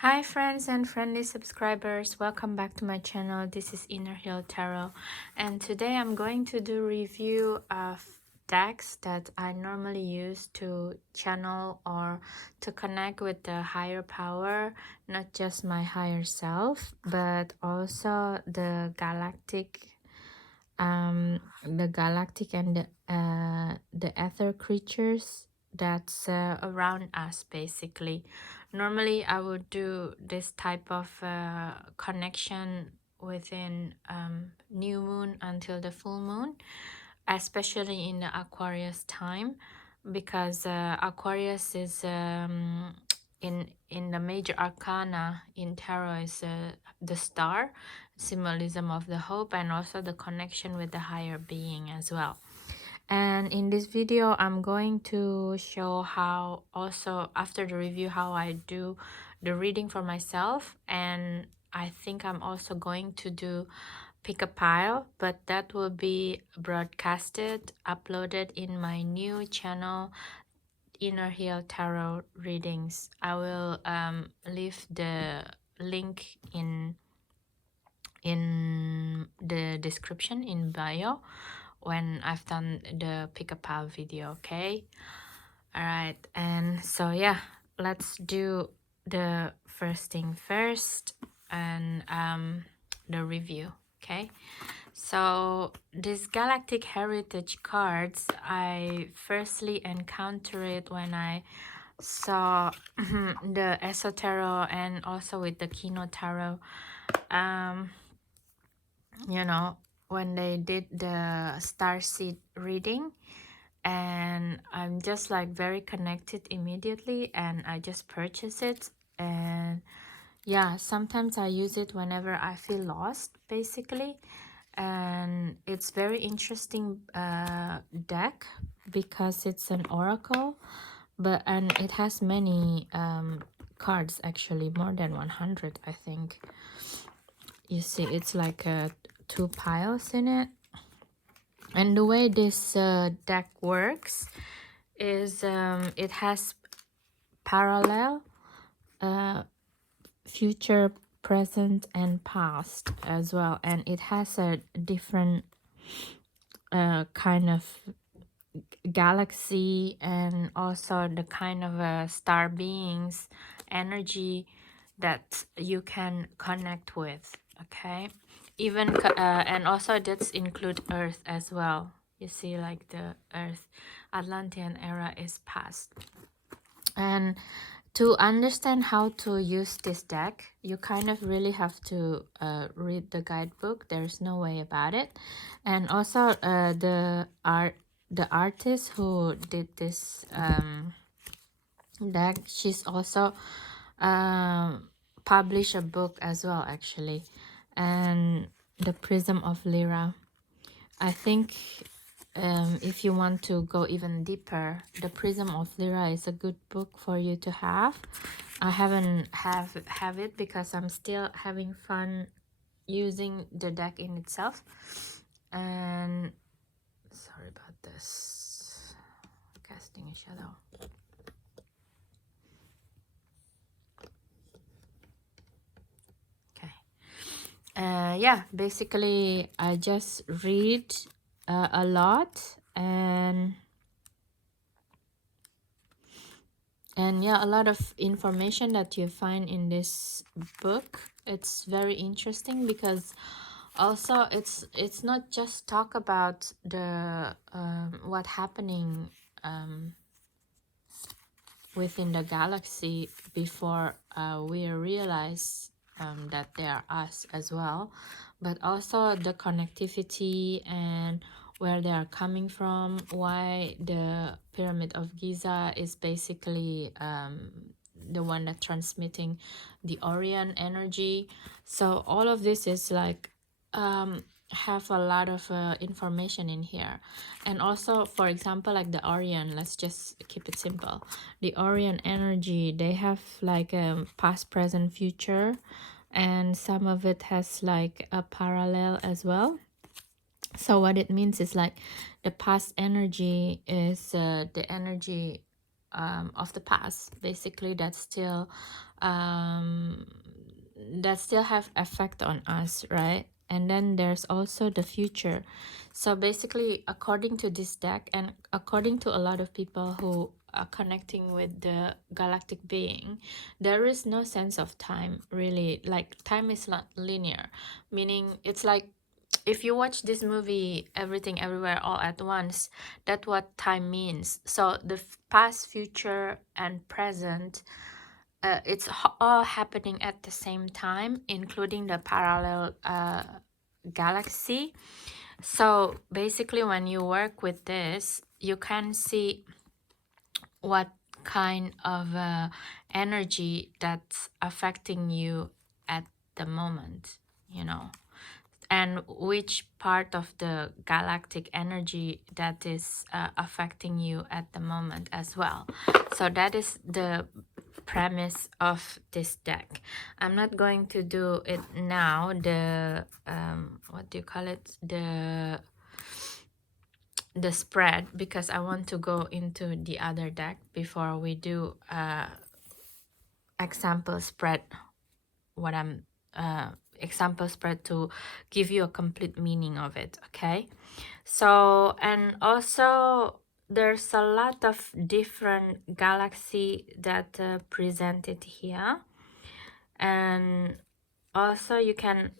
Hi friends and friendly subscribers, welcome back to my channel. This is Inner Hill Tarot, and today I'm going to do review of decks that I normally use to channel or to connect with the higher power, not just my higher self but also the galactic and the ether creatures that's around us. Basically, normally I would do this type of connection within new moon until the full moon, especially in the Aquarius time, because Aquarius is in the major arcana in tarot is the star, symbolism of the hope and also the connection with the higher being as well. And in this video I'm going to show how, also after the review, how I do the reading for myself. And I think I'm also going to do pick a pile, but that will be broadcasted, uploaded in my new channel, Inner Hill Tarot Readings. I will leave the link in the description in bio when I've done the pick a pile video. Okay, all right. And so yeah, let's do the first thing first, and the review. Okay, so these Galactic Heritage cards, I firstly encountered it when I saw the Eso Tarot and also with the Kino Tarot. Um, you know, when they did the starseed reading, and I'm just like very connected immediately, and I just purchased it. And yeah, sometimes I use it whenever I feel lost, basically. And it's very interesting deck because it's an oracle, and it has many cards, actually more than 100, I think. You see, it's like two piles in it. And the way this deck works is it has parallel future, present and past as well, and it has a different kind of galaxy and also the kind of star beings energy that you can connect with. Okay, even and also that's include Earth as well. You see, like the Earth Atlantean era is past. And to understand how to use this deck, you kind of really have to read the guidebook. There's no way about it. And also the artist who did this deck, she's also published a book as well, actually. And the Prism of Lyra, I think if you want to go even deeper, the Prism of Lyra is a good book for you to have. I haven't have it because I'm still having fun using the deck in itself. And sorry about this, casting a shadow. Okay. Yeah, basically I just read a lot, and yeah, a lot of information that you find in this book. It's very interesting because also it's not just talk about the what happening within the galaxy before we realize that they are us as well, but also the connectivity and where they are coming from, why the Pyramid of Giza is basically the one that transmitting the Orion energy. So all of this is like have a lot of information in here. And also, for example, like the Orion, let's just keep it simple. The Orion energy, they have like a past, present, future, and some of it has like a parallel as well. So what it means is like the past energy is the energy of the past, basically, um, that still have effect on us, right? And then there's also the future. So basically, according to this deck and according to a lot of people who are connecting with the galactic being, there is no sense of time, really. Like, time is not linear, meaning it's like if you watch this movie Everything Everywhere All at Once, that's what time means. So the past, future, and present, it's all happening at the same time, including the parallel galaxy. So basically, when you work with this, you can see what kind of energy that's affecting you at the moment, you know, and which part of the galactic energy that is affecting you at the moment as well. So that is the premise of this deck. I'm not going to do it now, the what do you call it, the spread, because I want to go into the other deck before we do example spread, what I'm example spread, to give you a complete meaning of it. Okay, so, and also there's a lot of different galaxy that presented here. And also you can,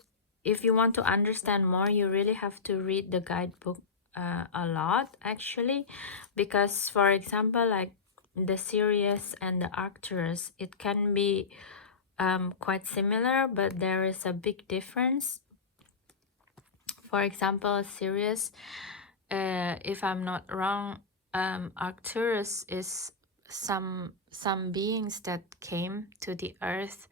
if you want to understand more, you really have to read the guidebook a lot, actually, because for example, like the Sirius and the Arcturus, it can be quite similar, but there is a big difference. For example, Sirius, if I'm not wrong, Arcturus is some beings that came to the earth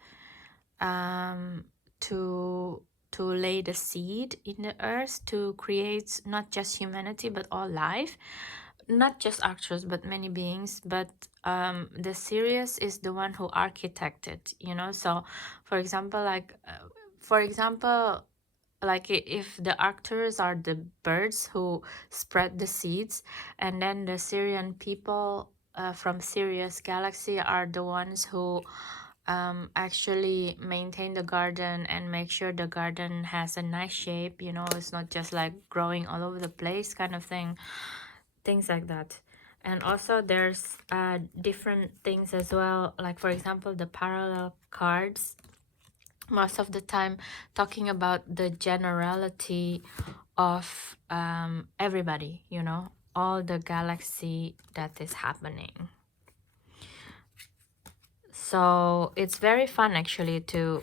um, to lay the seed in the earth to create not just humanity but all life, not just Arcturus but many beings. But the Sirius is the one who architected, you know. So for example, like if the Arcturus are the birds who spread the seeds, and then the Syrian people from Sirius galaxy are the ones who actually maintain the garden and make sure the garden has a nice shape, you know, it's not just like growing all over the place kind of thing, things like that. And also there's different things as well, like for example the parallel cards, most of the time talking about the generality of everybody, you know, all the galaxy that is happening. So it's very fun actually to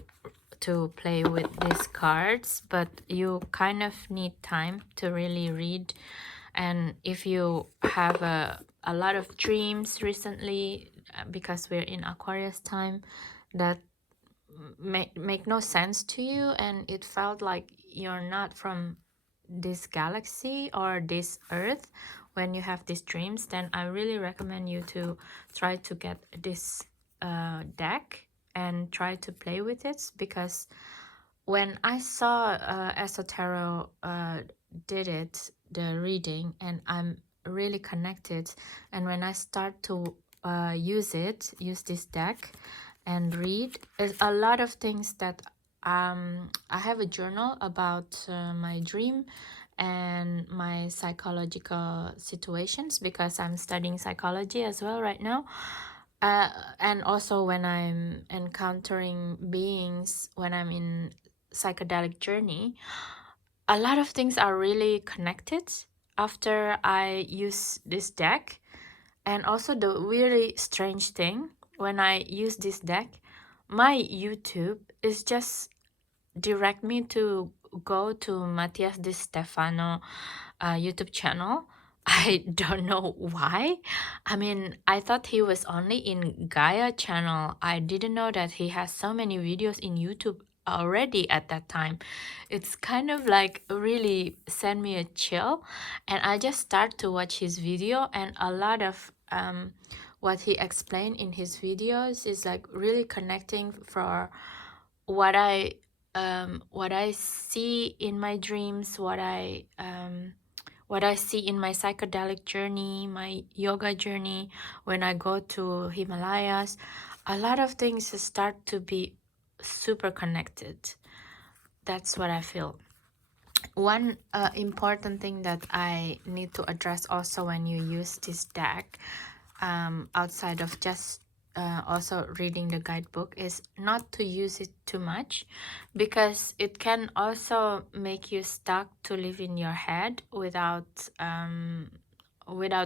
play with these cards, but you kind of need time to really read. And if you have a lot of dreams recently, because we're in Aquarius time, that make no sense to you, and it felt like you're not from this galaxy or this earth when you have these dreams, then I really recommend you to try to get this deck and try to play with it. Because when I saw Esotero did it, the reading, and I'm really connected, and when I start to use this deck and read, is a lot of things that I have a journal about my dream and my psychological situations, because I'm studying psychology as well right now. And also when I'm encountering beings, when I'm in psychedelic journey, a lot of things are really connected after I use this deck. And also the really strange thing, when I use this deck, my YouTube is just direct me to go to Matias Di Stefano YouTube channel. I don't know why. I mean, I thought he was only in Gaia channel. I didn't know that he has so many videos in YouTube already at that time. It's kind of like really send me a chill, and I just start to watch his video, and a lot of what he explained in his videos is like really connecting for what I see in my dreams, what what I see in my psychedelic journey, my yoga journey, when I go to Himalayas, a lot of things start to be super connected. That's what I feel. One important thing that I need to address also when you use this deck, outside of just also reading the guidebook, is not to use it too much, because it can also make you stuck to live in your head without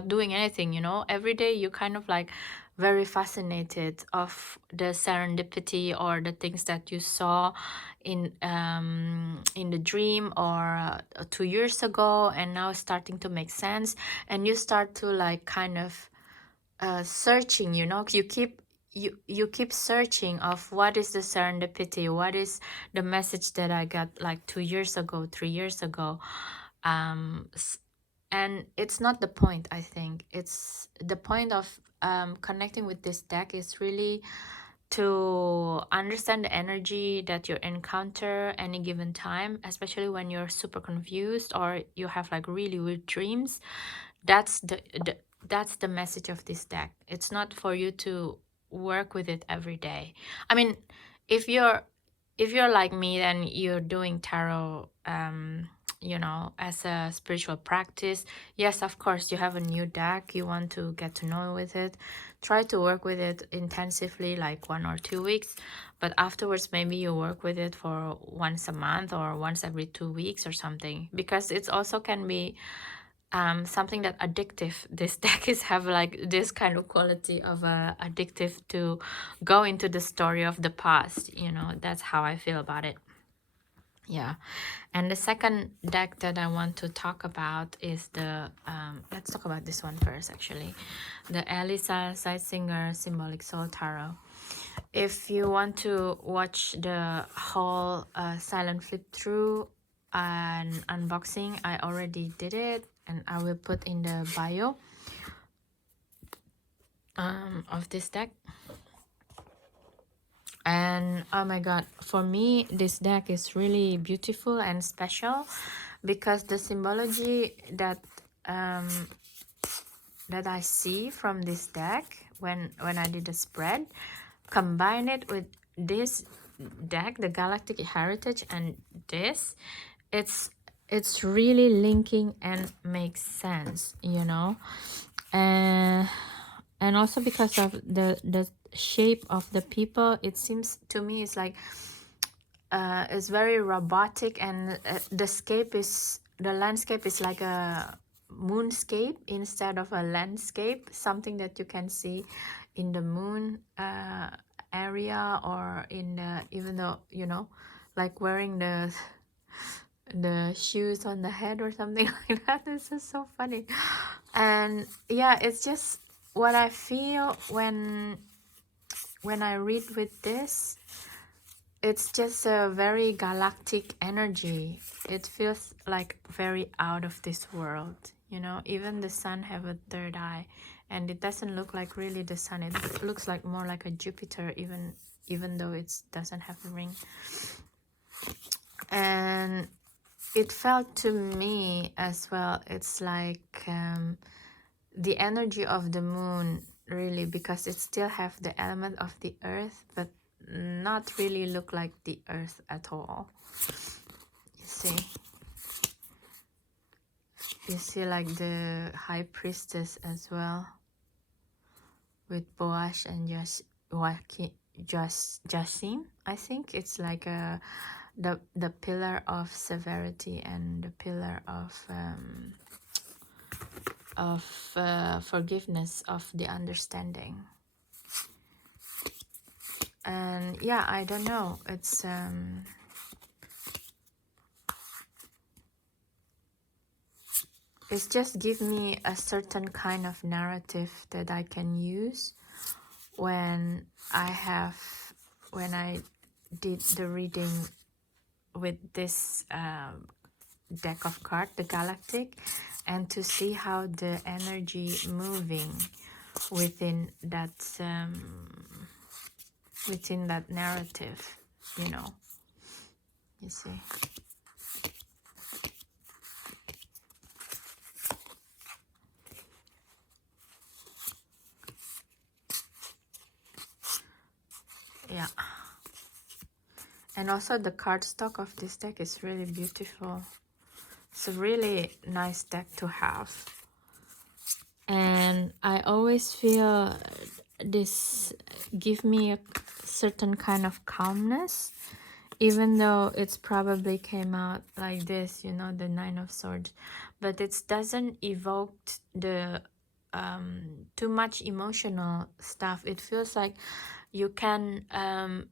doing anything, you know. Every day you kind of like very fascinated of the serendipity or the things that you saw in the dream, or 2 years ago, and now it's starting to make sense, and you start to like kind of searching, you know. You keep searching of what is the serendipity, what is the message that I got like 2 years ago, 3 years ago. And it's not the point. I think it's the point of connecting with this deck is really to understand the energy that you encounter any given time, especially when you're super confused or you have like really weird dreams. That's that's the message of this deck. It's not for you to work with it every day. I mean, if you're like me, then you're doing tarot you know, as a spiritual practice. Yes, of course, you have a new deck, you want to get to know with it, try to work with it intensively, like 1 or 2 weeks, but afterwards maybe you work with it for once a month or once every 2 weeks or something, because it's also can be something that addictive. This deck is have like this kind of quality of addictive to go into the story of the past, you know. That's how I feel about it. Yeah. And the second deck that I want to talk about is the let's talk about this one first, actually, the Elisa Seisinger Symbolic Soul Tarot. If you want to watch the whole silent flip through and unboxing, I already did it, and I will put in the bio of this deck. And oh my god, for me this deck is really beautiful and special, because the symbology that that I see from this deck when I did the spread, combine it with this deck, the Galactic Heritage, and this, it's really linking and makes sense, you know. And also because of the shape of the people, it seems to me it's like it's very robotic, and the landscape is like a moonscape instead of a landscape, something that you can see in the moon area, or in the, even though, you know, like wearing the shoes on the head or something like that. This is so funny. And yeah, it's just what I feel when I read with this. It's just a very galactic energy. It feels like very out of this world, you know. Even the sun have a third eye, and it doesn't look like really the sun. It looks like more like a Jupiter, even though it doesn't have a ring. And it felt to me as well, it's like the energy of the moon, really, because it still have the element of the earth, but not really look like the earth at all. You see like the high priestess as well, with Boash and Jasim. I think it's like the pillar of severity and the pillar of forgiveness, of the understanding. And yeah, I don't know, it's just give me a certain kind of narrative that I can use when I did the reading with this deck of cards, the Galactic, and to see how the energy moving within that narrative, you know. You see. yeah. And also the cardstock of this deck is really beautiful. It's a really nice deck to have. And I always feel this give me a certain kind of calmness, even though it's probably came out like this, you know, the Nine of Swords, but it doesn't evoke the too much emotional stuff. It feels like you can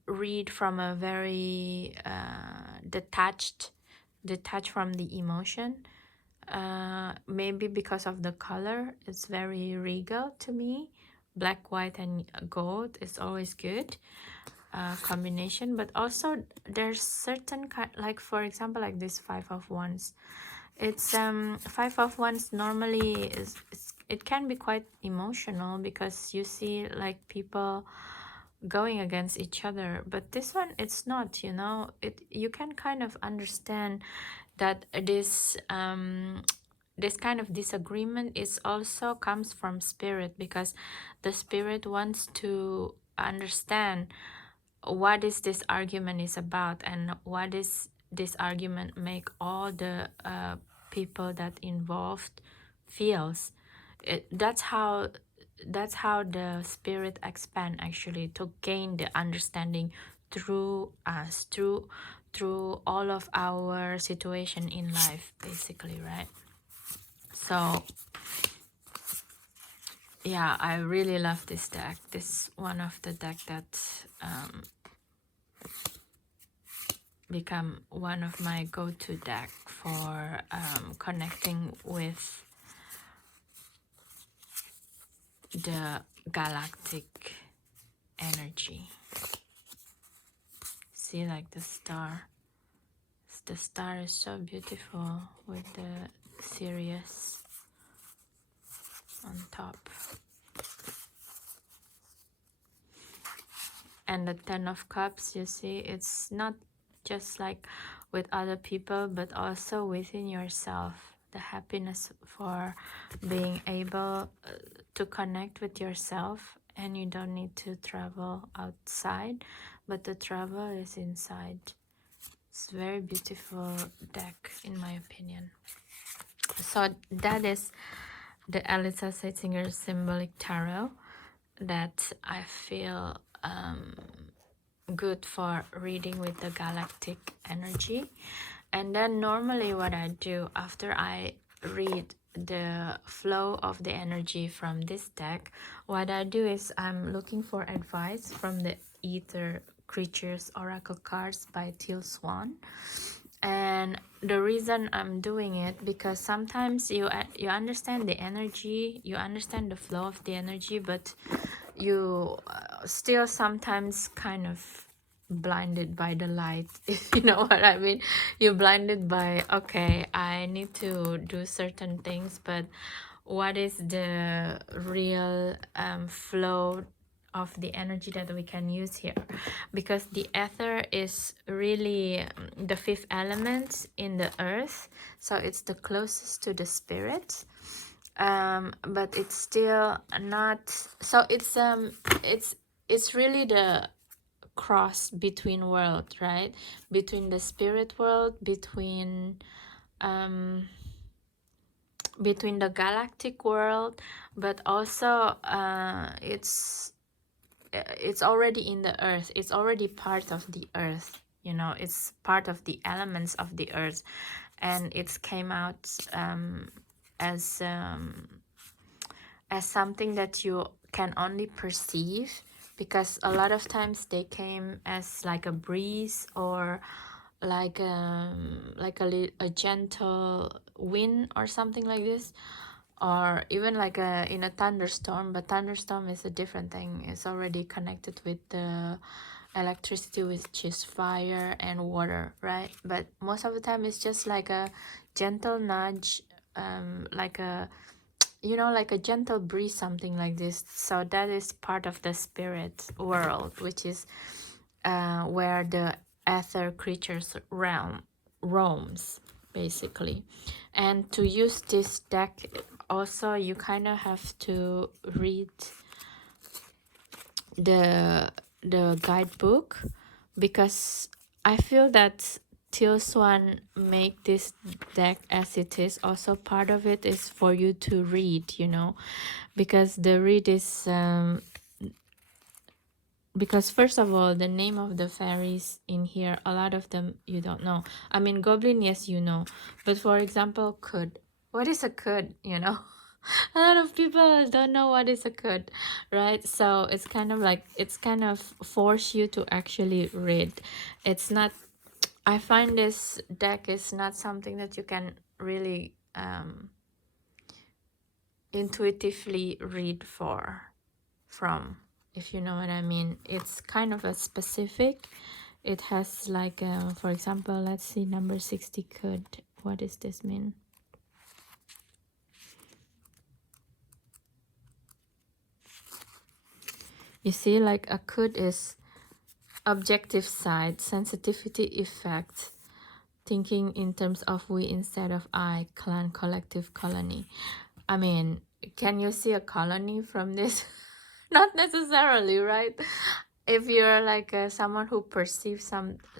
read from a very detached from the emotion. Maybe because of the color, it's very regal to me. Black, white, and gold is always good combination. But also there's certain kind, like for example, like this Five of Wands. It's Five of Wands normally it can be quite emotional because you see like people going against each other, but this one it's not, you know. You can kind of understand that this this kind of disagreement is also comes from spirit, because the spirit wants to understand what is this argument is about, and what is this argument make all the people that involved feels. That's how the spirit expand, actually, to gain the understanding through us, through all of our situation in life, basically, right? So yeah, I really love this deck. This one of the deck that become one of my go-to deck for connecting with the galactic energy. See, like the star. The star is so beautiful with the Sirius on top. And the Ten of Cups, you see, it's not just like with other people, but also within yourself. The happiness for being able to connect with yourself, and you don't need to travel outside, but the travel is inside. It's a very beautiful deck, in my opinion. So that is the Elisa Seitzinger Symbolic Tarot that I feel good for reading with the galactic energy. And then normally what I do after I read the flow of the energy from this deck, what I do is I'm looking for advice from the Aether Creatures Oracle cards by Teal Swan. And the reason I'm doing it, because sometimes you understand the energy, you understand the flow of the energy, but you still sometimes kind of blinded by the light, if you know what I mean. You're blinded by, okay, I need to do certain things, but what is the real flow of the energy that we can use here? Because the ether is really the fifth element in the earth, so it's the closest to the spirit, but it's still not, so it's really the cross between world, right? Between the spirit world, between the galactic world, but also it's already in the earth. It's already part of the earth, you know. It's part of the elements of the earth, and it came out as something that you can only perceive, because a lot of times they came as like a breeze, or like a gentle wind or something like this, or even like in a thunderstorm. But thunderstorm is a different thing. It's already connected with the electricity, which is fire and water, right? But most of the time it's just like a gentle nudge, like a, you know, like a gentle breeze, something like this. So that is part of the spirit world, which is where the ether creatures roams, basically. And to use this deck also, you kind of have to read the guidebook, because I feel that Teal Swan make this deck as it is. Also part of it is for you to read, you know, because the read is because first of all, the name of the fairies in here, a lot of them you don't know. I mean, goblin, yes, you know, but for example, could, what is a could, you know? A lot of people don't know what is a could, right? So it's kind of like, it's kind of force you to actually read. It's not, I find this deck is not something that you can really intuitively read from, if you know what I mean. It's kind of a specific, it has like for example, let's see, number 60 could, what does this mean? You see, like a could is objective side, sensitivity, effect, thinking in terms of we instead of I, clan, collective, colony. I mean, can you see a colony from this? Not necessarily, right? If you're like someone who perceives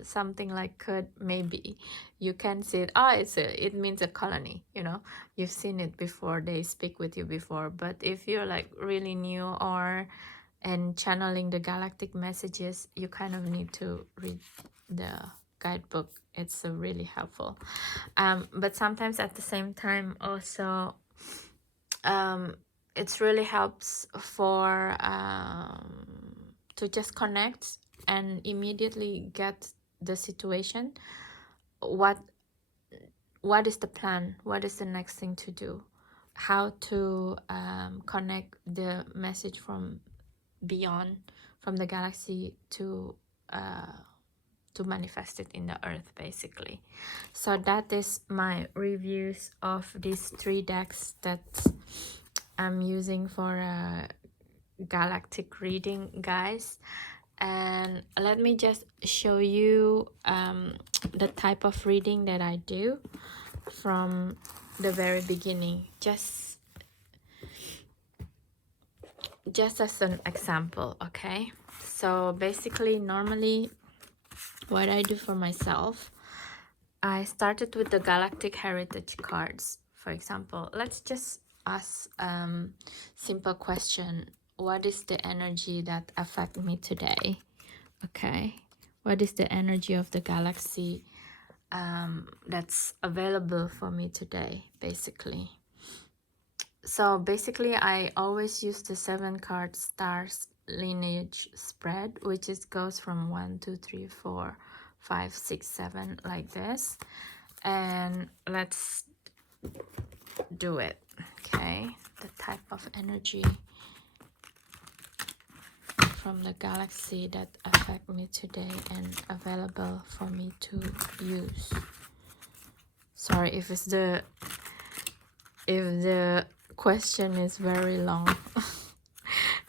something like could, maybe you can see it. Oh, it means a colony, you know, you've seen it before, they speak with you before. But if you're like really new or and channeling the galactic messages, you kind of need to read the guidebook. It's really helpful. But sometimes at the same time also it really helps for to just connect and immediately get the situation. What is the plan? What is the next thing to do? How to connect the message from beyond, from the galaxy to manifest it in the earth, basically. So that is my reviews of these 3 decks that I'm using for a galactic reading, guys. And let me just show you the type of reading that I do from the very beginning, just as an example. Okay, so basically normally what I do for myself, I started with the galactic heritage cards. For example, let's just ask simple question: what is the energy that affect me today? Okay, what is the energy of the galaxy that's available for me today, basically? So basically I always use the 7 card stars lineage spread, which is goes from 1 2 3 4 5 6 7 like this. And let's do it. Okay, the type of energy from the galaxy that affect me today and available for me to use. Sorry if the question is very long.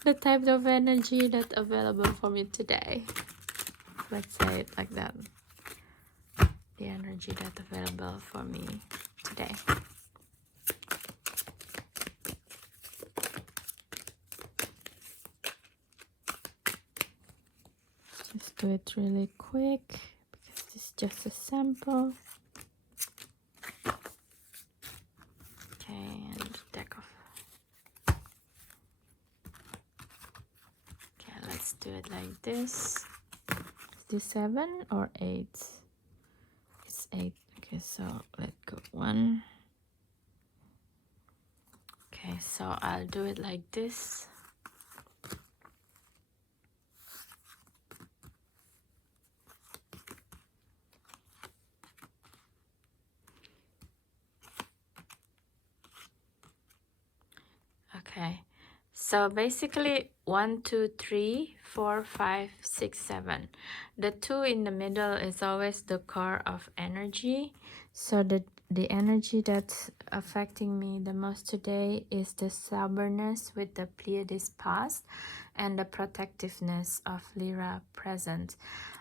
The type of energy that's available for me today, let's say it like that. The energy that's available for me today. Just do it really quick because it's just a sample. Okay, and deck of. Okay, let's do it like this. Is this 7 or 8? It's 8. Okay, so let's go 1. Okay, so I'll do it like this. Okay, so basically 1 2 3 4 5 6 7. The 2 in the middle is always the core of energy. So the energy that's affecting me the most today is the stubbornness with the Pleiades past and the protectiveness of Lyra present.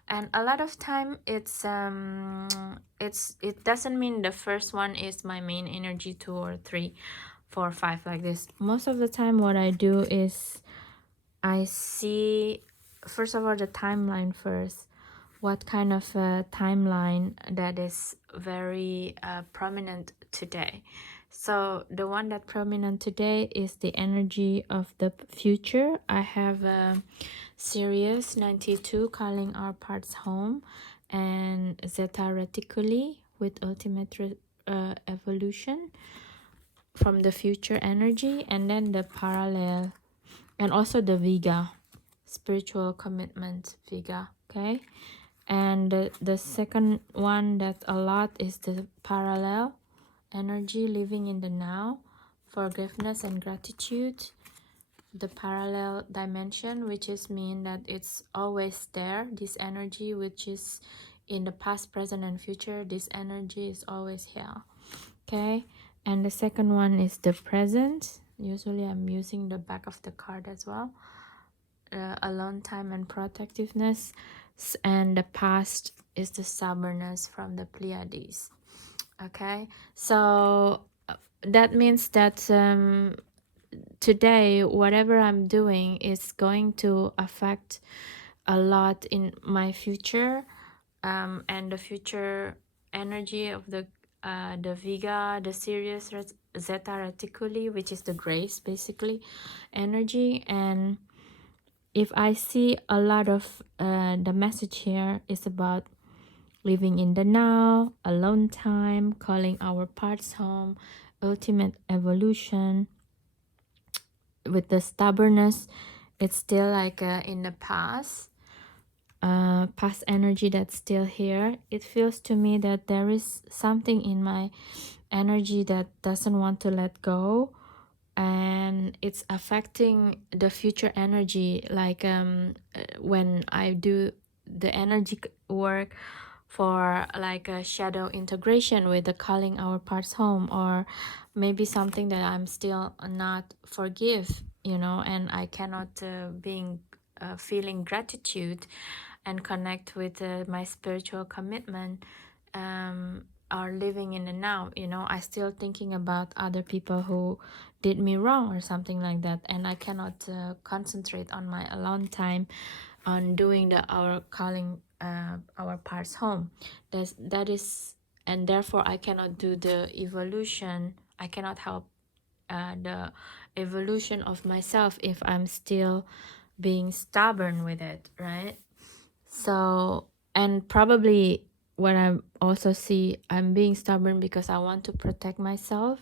And a lot of time it doesn't mean the first one is my main energy, 2 or 3 4 5 like this. Most of the time what I do is I see first of all, the timeline first. What kind of a timeline that is very prominent today? So the one that prominent today is the energy of the future. I have Sirius 92 calling our parts home, and Zeta Reticuli with ultimate evolution from the future energy, and then the parallel, and also the Vega, spiritual commitment Vega. Okay, and the second one that a lot is the parallel energy, living in the now, forgiveness and gratitude. The parallel dimension, which is mean that it's always there, this energy, which is in the past, present and future, this energy is always here. Okay, and the second one is the present. Usually I'm using the back of the card as well. Alone time and protectiveness, and the past is the stubbornness from the Pleiades. Okay, so that means that today whatever I'm doing is going to affect a lot in my future, and the future energy of the Vega, the Sirius Zeta Reticuli, which is the grace basically energy. And if I see a lot of the message here is about living in the now, alone time, calling our parts home, ultimate evolution. With the stubbornness, it's still like in the past energy that's still here. It feels to me that there is something in my energy that doesn't want to let go, and it's affecting the future energy. Like when I do the energy work for like a shadow integration with the calling our parts home, or maybe something that I'm still not forgive, you know, and I cannot being feeling gratitude and connect with my spiritual commitment, or living in the now, you know. I still thinking about other people who did me wrong or something like that, and I cannot concentrate on my alone time on doing the our calling our parts home. That is, and therefore I cannot do the evolution. I cannot help the evolution of myself if I'm still being stubborn with it, right? So, and probably what I also see, I'm being stubborn because I want to protect myself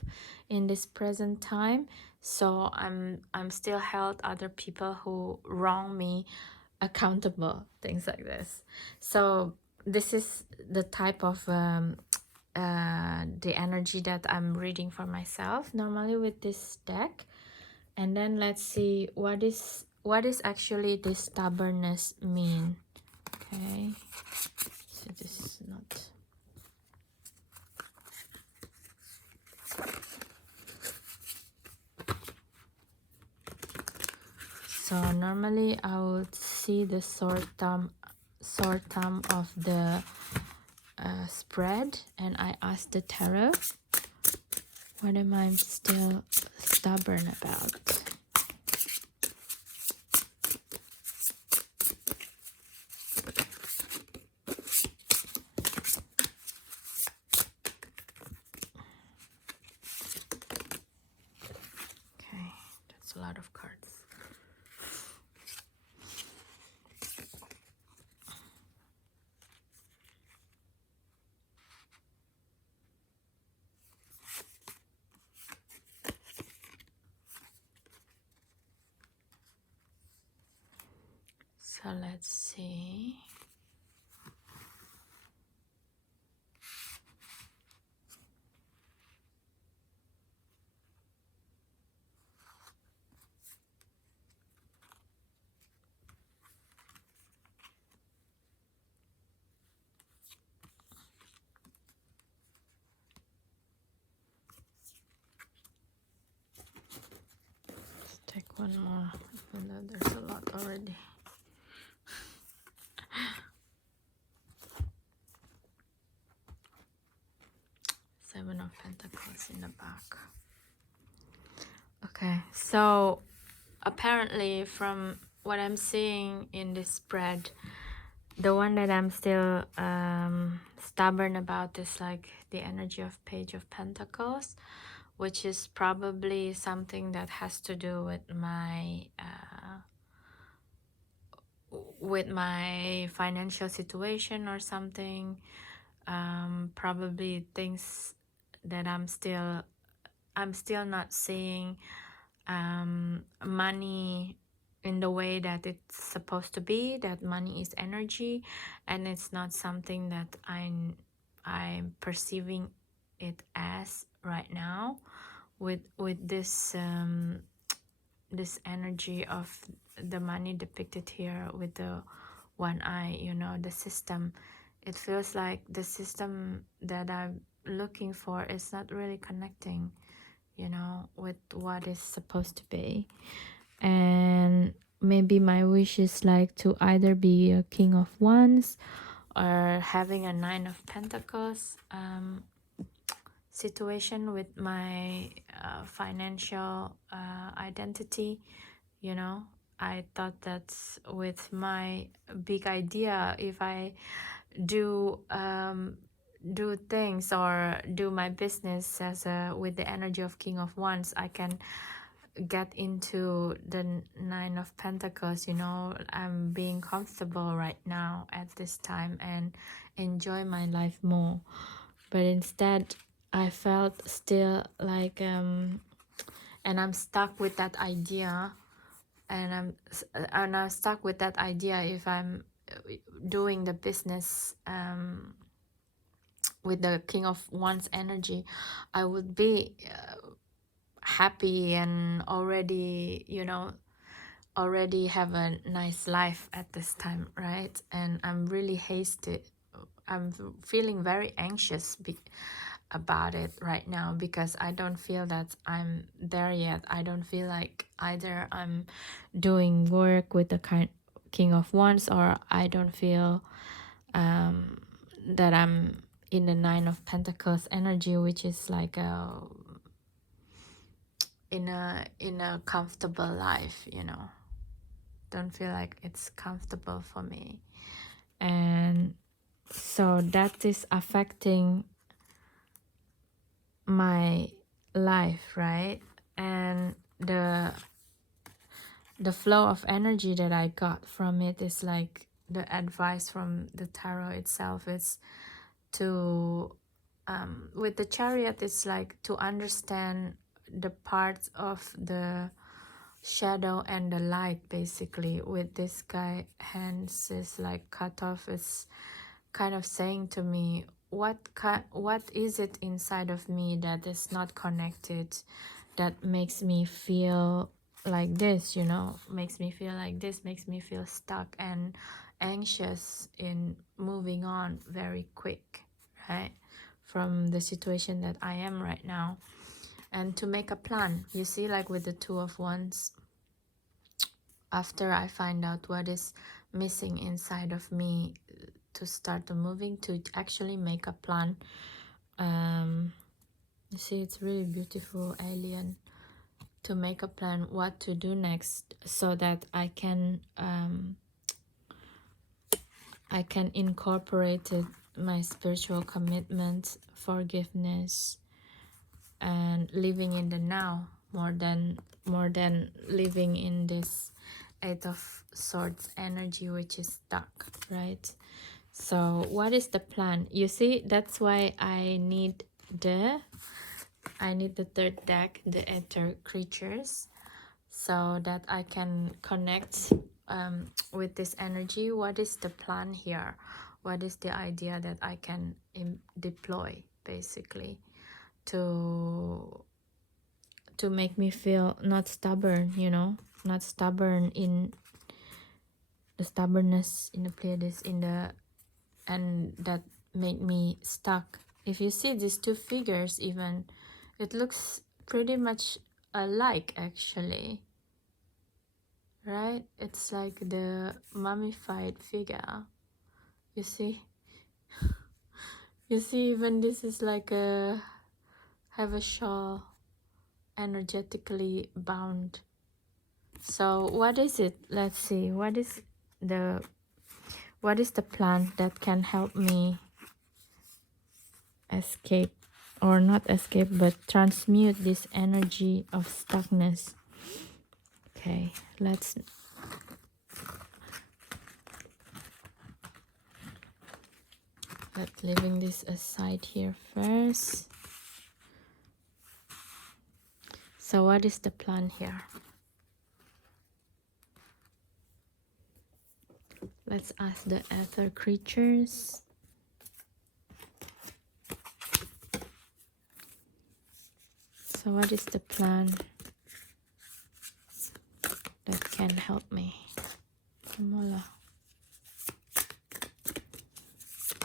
in this present time. So I'm still held other people who wrong me accountable, things like this. So this is the type of the energy that I'm reading for myself normally with this deck. And then let's see what is actually this stubbornness mean. Okay, so this is not. So normally I would see the short term of the spread, and I ask the tarot, what am I still stubborn about? Okay, that's a lot of cards. So let's see. Let's take one more, even though there's a lot already. Seven of Pentacles in the back. Okay, so apparently from what I'm seeing in this spread, the one that I'm still stubborn about is like the energy of Page of Pentacles, which is probably something that has to do with my financial situation or something. Probably things that I'm still not seeing money in the way that it's supposed to be, that money is energy, and it's not something that I'm perceiving it as right now with this energy of the money depicted here with the one eye, you know, the system. It feels like the system that I'm looking for is not really connecting, you know, with what is supposed to be. And maybe my wish is like to either be a King of Wands or having a Nine of Pentacles situation with my financial identity, you know. I thought that with my big idea, if I do things or do my business as with the energy of King of Wands, I can get into the Nine of Pentacles, you know. I'm being comfortable right now at this time and enjoy my life more. But instead I felt still like and I'm stuck with that idea, and I'm stuck with that idea. If I'm doing the business with the King of Wands energy, I would be happy and already, you know, already have a nice life at this time, right? And I'm really hasted. I'm feeling very anxious about it right now because I don't feel that I'm there yet. I don't feel like either I'm doing work with the King of Wands, or I don't feel that I'm in the Nine of Pentacles energy, which is like in a comfortable life, you know. Don't feel like it's comfortable for me. And so that is affecting my life, right? And the flow of energy that I got from it is like the advice from the tarot itself is to with the Chariot, it's like to understand the parts of the shadow and the light. Basically, with this guy hands is like cut off, is kind of saying to me, what is it inside of me that is not connected, that makes me feel like this, you know, makes me feel like this, makes me feel stuck and anxious in moving on very quick, right, from the situation that I am right now. And to make a plan, you see, like with the Two of Wands, after I find out what is missing inside of me, to start the moving, to actually make a plan. You see, it's really beautiful, alien, to make a plan what to do next, so that I can incorporate it, my spiritual commitment, forgiveness, and living in the now more than living in this Eight of Swords energy, which is stuck, right? So what is the plan? You see, that's why I need the third deck, the Aether creatures, so that I can connect with this energy. What is the plan here? What is the idea that I can deploy, basically, to make me feel not stubborn, you know, not stubborn in the stubbornness in the Pleiades, and that made me stuck. If you see these two figures, even it looks pretty much alike, actually, right? It's like the mummified figure, you see. You see, even this is like have a shawl, energetically bound, So what is it? Let's see. The what is the plant that can help me escape, or not escape, but transmute this energy of stuckness? Okay, let's leaving this aside here first. So what is the plan here? Let's ask the Aether creatures. So what is the plan that can help me? Kamala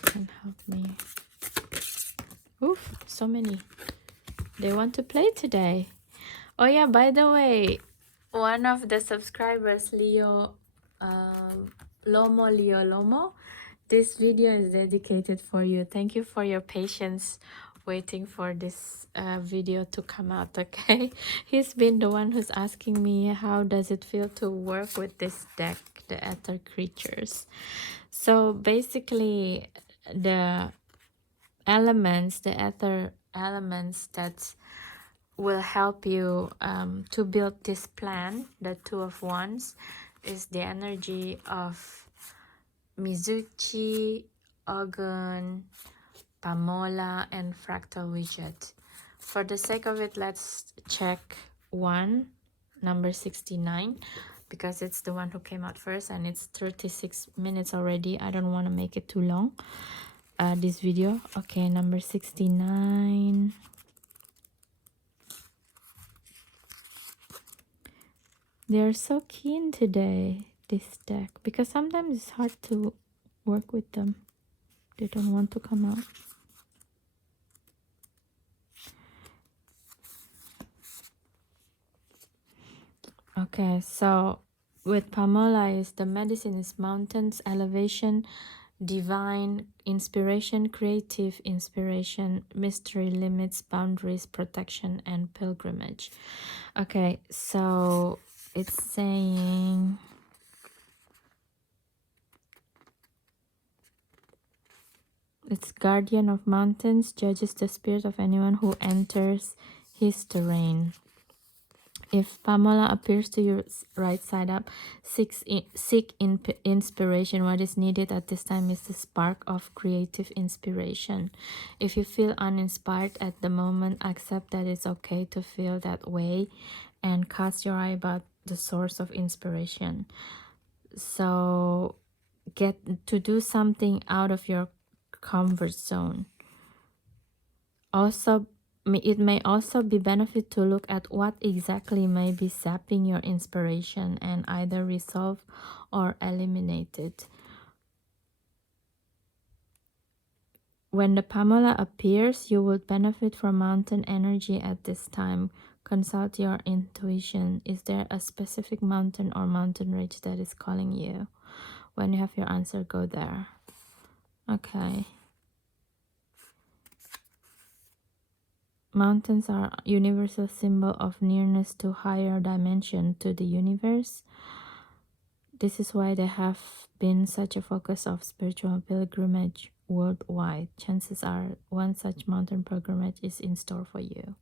can help me. Oof, so many. They want to play today. Oh yeah, by the way, one of the subscribers, Leo, Lomo, this video is dedicated for you. Thank you for your patience waiting for this video to come out, okay? He's been the one who's asking me how does it feel to work with this deck, the Aether creatures. So basically the elements, the Aether elements that will help you to build this plan, the Two of Wands, is the energy of Mizuchi, Ogun, Pamola, and Fractal Widget. For the sake of it, let's check one, number 69, because it's the one who came out first and it's 36 minutes already. I don't want to make it too long, this video. Okay, number 69. They're so keen today, this deck, because sometimes it's hard to work with them. They don't want to come out. Okay, so with Pamela is the medicine is mountains, elevation, divine inspiration, creative inspiration, mystery, limits, boundaries, protection, and pilgrimage. Okay, so it's saying it's guardian of mountains, judges the spirit of anyone who enters his terrain. If Pamela appears to you right side up, seek inspiration. What is needed at this time is the spark of creative inspiration. If you feel uninspired at the moment, accept that it's okay to feel that way and cast your eye about the source of inspiration. So get to do something out of your comfort zone. Also, it may also be benefit to look at what exactly may be sapping your inspiration and either resolve or eliminate it. When the Pamela appears, you will benefit from mountain energy at this time. Consult your intuition. Is there a specific mountain or mountain range that is calling you? When you have your answer, go there. Okay. Mountains are a universal symbol of nearness to higher dimension, to the universe. This is why there have been such a focus of spiritual pilgrimage worldwide. Chances are one such mountain pilgrimage is in store for you.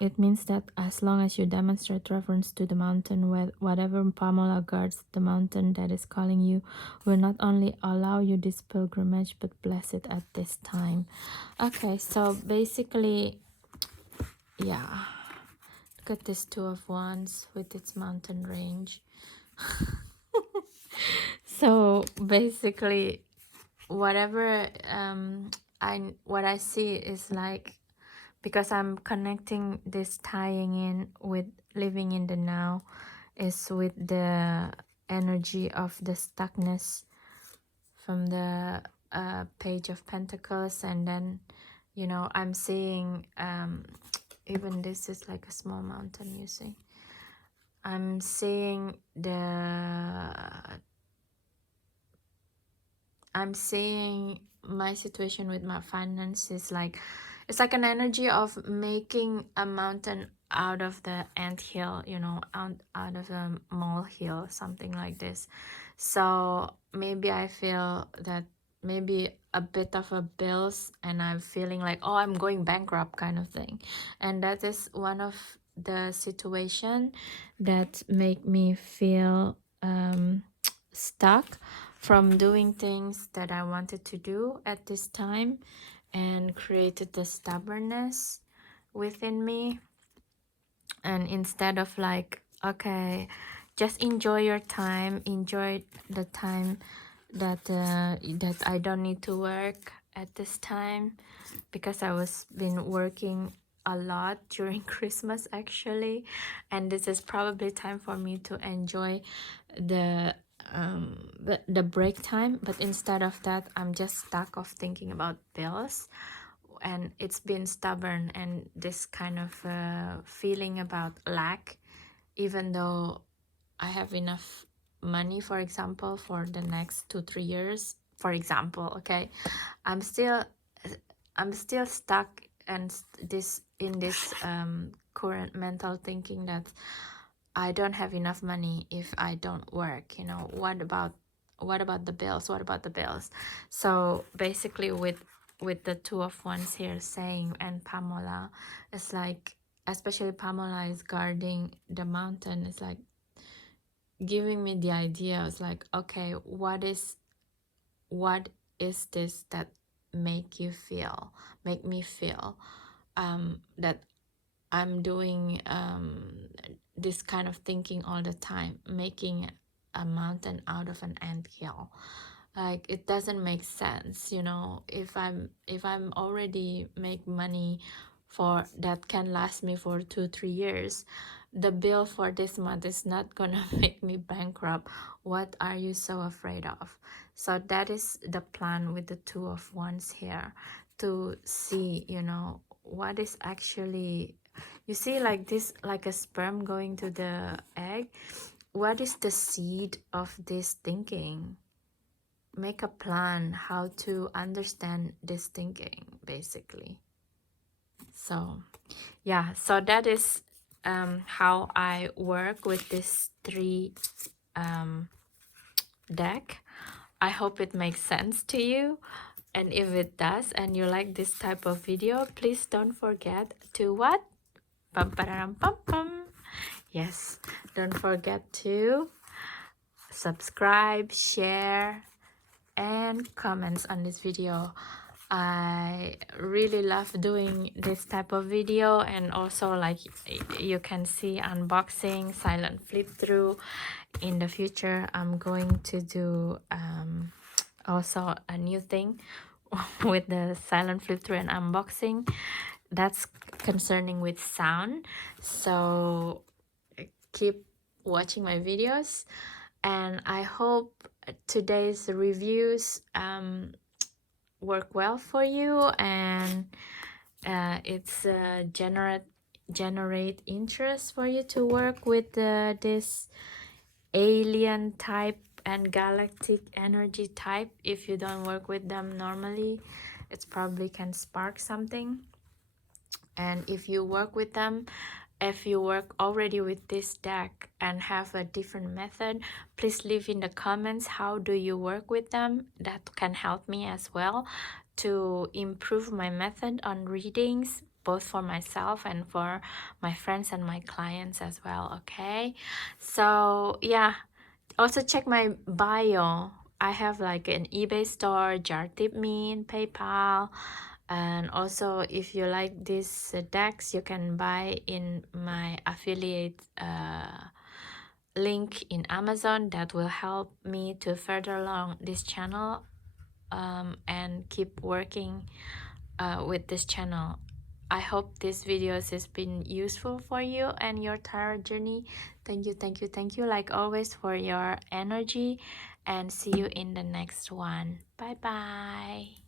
It means that as long as you demonstrate reverence to the mountain, whatever Pamela guards the mountain that is calling you, will not only allow you this pilgrimage, but bless it at this time. Okay, so basically, yeah. Look at this Two of Wands with its mountain range. So basically, whatever what I see is like, because I'm connecting this, tying in with living in the now, is with the energy of the stuckness from the Page of Pentacles. And then, you know, I'm seeing even this is like a small mountain, you see. I'm seeing my situation with my finances, like it's like an energy of making a mountain out of the ant hill, you know, out of the molehill, something like this. So maybe I feel that maybe a bit of a bills, and I'm feeling like, oh, I'm going bankrupt kind of thing. And that is one of the situation that make me feel stuck from doing things that I wanted to do at this time, and created the stubbornness within me. And instead of like, okay, just enjoy your time, enjoy the time that that I don't need to work at this time, because I was been working a lot during Christmas actually, and this is probably time for me to enjoy the the break time. But instead of that, I'm just stuck of thinking about bills, and it's been stubborn, and this kind of feeling about lack, even though I have enough money, for example, for the next 2-3 years, for example. Okay, I'm still stuck, and this in this current mental thinking that I don't have enough money if I don't work. You know, what about the bills? What about the bills? So basically, with the Two of Wands here saying, and Pamela, it's like, especially Pamela is guarding the mountain. It's like giving me the idea. It's like, okay, what is this that make me feel that I'm doing this kind of thinking all the time, making a mountain out of an anthill. Like, it doesn't make sense, you know. If I'm already make money for that can last me for 2-3 years, the bill for this month is not gonna make me bankrupt. What are you so afraid of? So that is the plan with the Two of Wands here, to see, you know, what is actually, you see, like this, like a sperm going to the egg. What is the seed of this thinking? Make a plan how to understand this thinking, basically. So yeah, so that is how I work with this 3 deck. I hope it makes sense to you, and if it does and you like this type of video, please don't forget to what? Pum, pararam, pum, pum. Yes, don't forget to subscribe, share, and comments on this video. I really love doing this type of video, and also, like, you can see unboxing, silent flip through. In the future, I'm going to do also a new thing with the silent flip through and unboxing, that's concerning with sound. So keep watching my videos, and I hope today's reviews work well for you, and it's generate interest for you to work with this alien type and galactic energy type. If you don't work with them normally, it's probably can spark something. And if you work with them, if you work already with this deck and have a different method, please leave in the comments how do you work with them. That can help me as well to improve my method on readings, both for myself and for my friends and my clients as well. Okay, so yeah, also check my bio. I have like an eBay store, jar tip me, PayPal. And also, if you like these decks, you can buy in my affiliate link in Amazon. That will help me to further along this channel and keep working with this channel. I hope this videos has been useful for you and your tarot journey. Thank you like always for your energy, and see you in the next one. Bye bye.